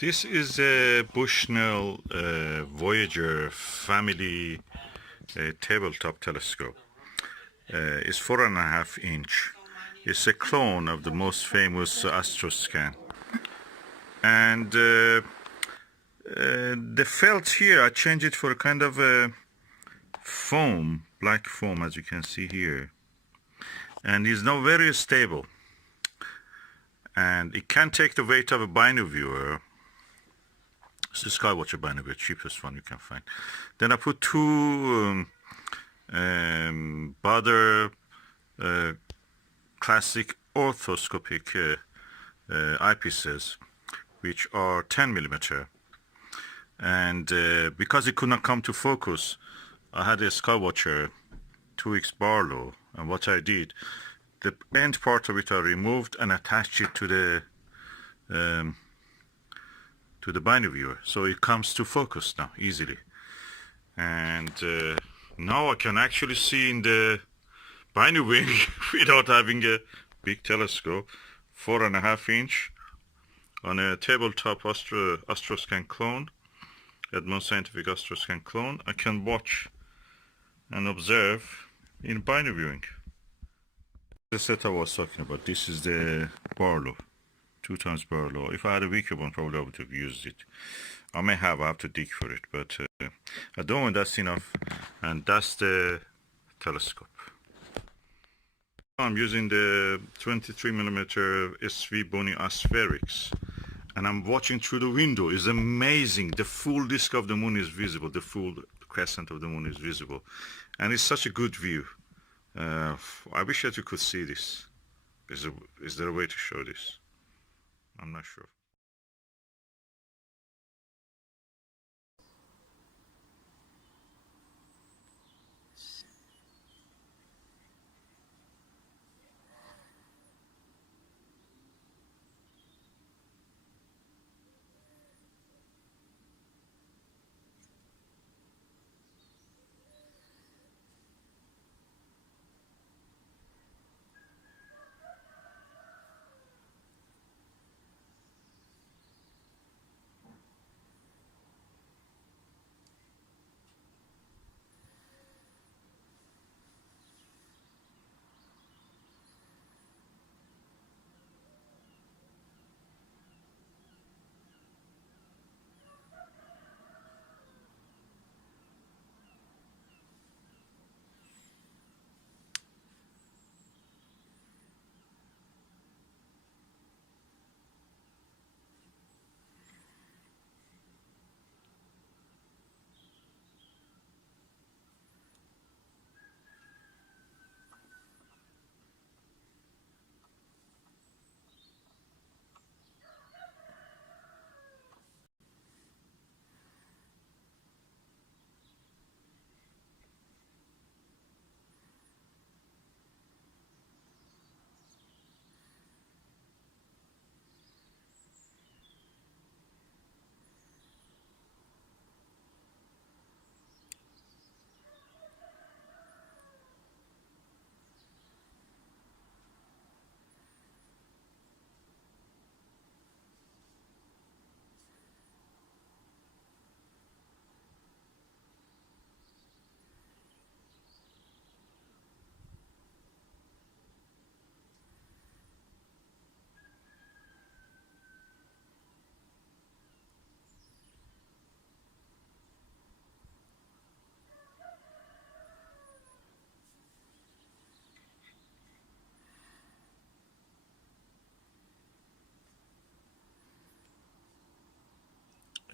This is a Bushnell Voyager family tabletop telescope. It's 4.5 inch. It's a clone of the most famous Astroscan. And the felt here, I changed it for a kind of a foam, black foam, as you can see here. And it's now very stable. And it can take the weight of a binoviewer. It's the Skywatcher Barlow, cheapest one you can find. Then I put two Baader Classic Orthoscopic eyepieces, which are 10 millimeter. And because it could not come to focus, I had a Skywatcher 2X Barlow, and what I did, the end part of it I removed and attached it to the binoviewer, so it comes to focus now easily. And now I can actually see in the Binoviewing without having a big telescope. 4.5 inch on a tabletop Astroscan clone, Edmund Scientific Astroscan clone. I can watch and observe in Binoviewing. The set I was talking about, this is the Barlow, 2x Barlow. If I had a weaker one, probably I would have used it. I have to dig for it, but at the moment that's enough. And that's the telescope. I'm using the 23mm SVBony Aspherics, and I'm watching through the window. It's amazing. The full disk of the moon is visible. The full crescent of the moon is visible, and it's such a good view. I wish that you could see this. Is there a way to show this? I'm not sure.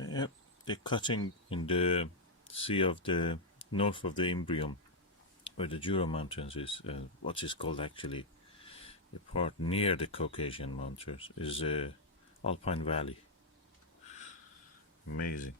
Yep, they're cutting in the sea of the north of the Imbrium, where the Jura Mountains is. What is called actually the part near the Caucasian Mountains is Alpine Valley. Amazing.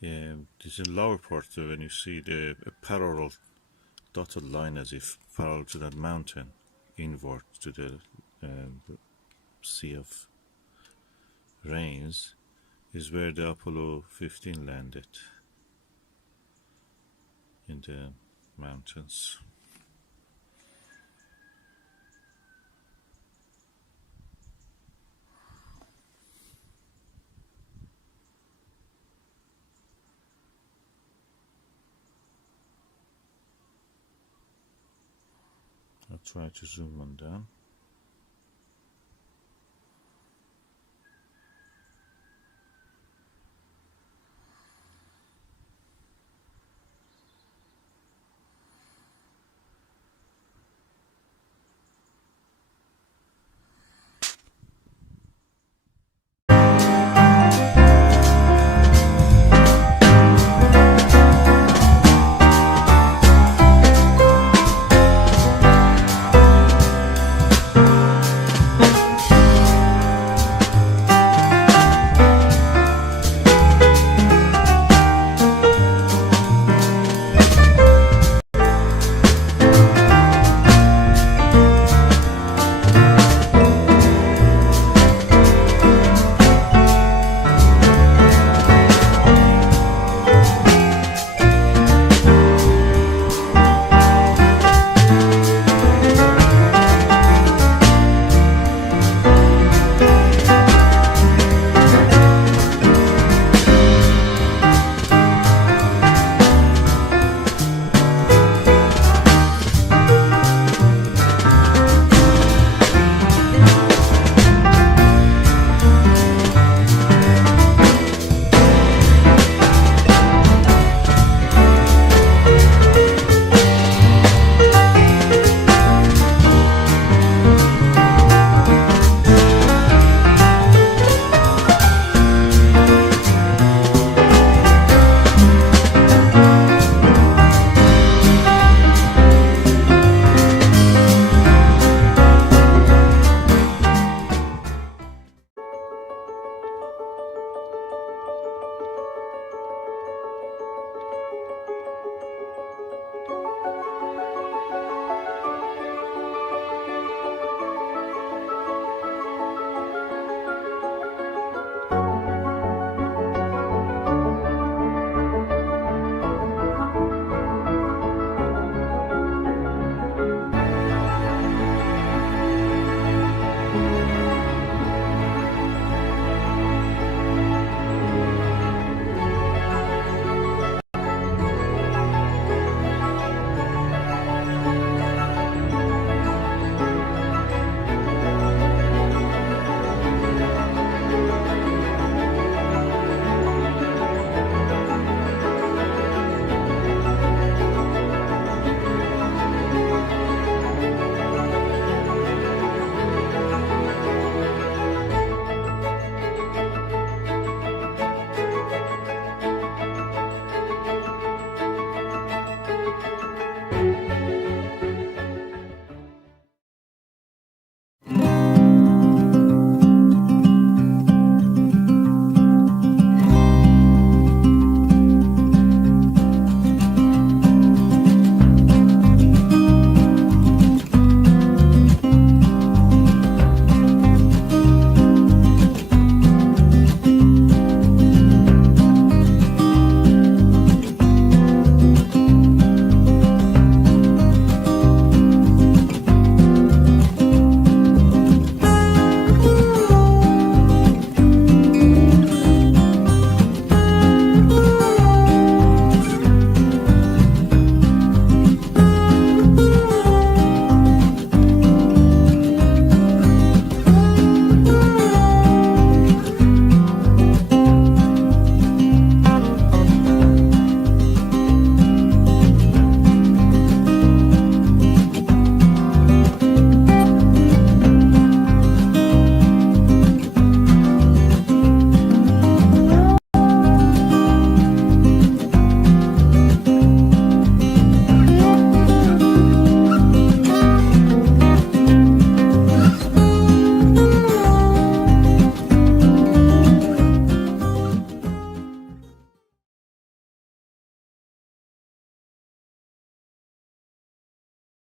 Yeah, this is lower part when you see the parallel dotted line as if parallel to that mountain, inward to the Sea of Rains, is where the Apollo 15 landed, in the mountains. I'll try to zoom on down.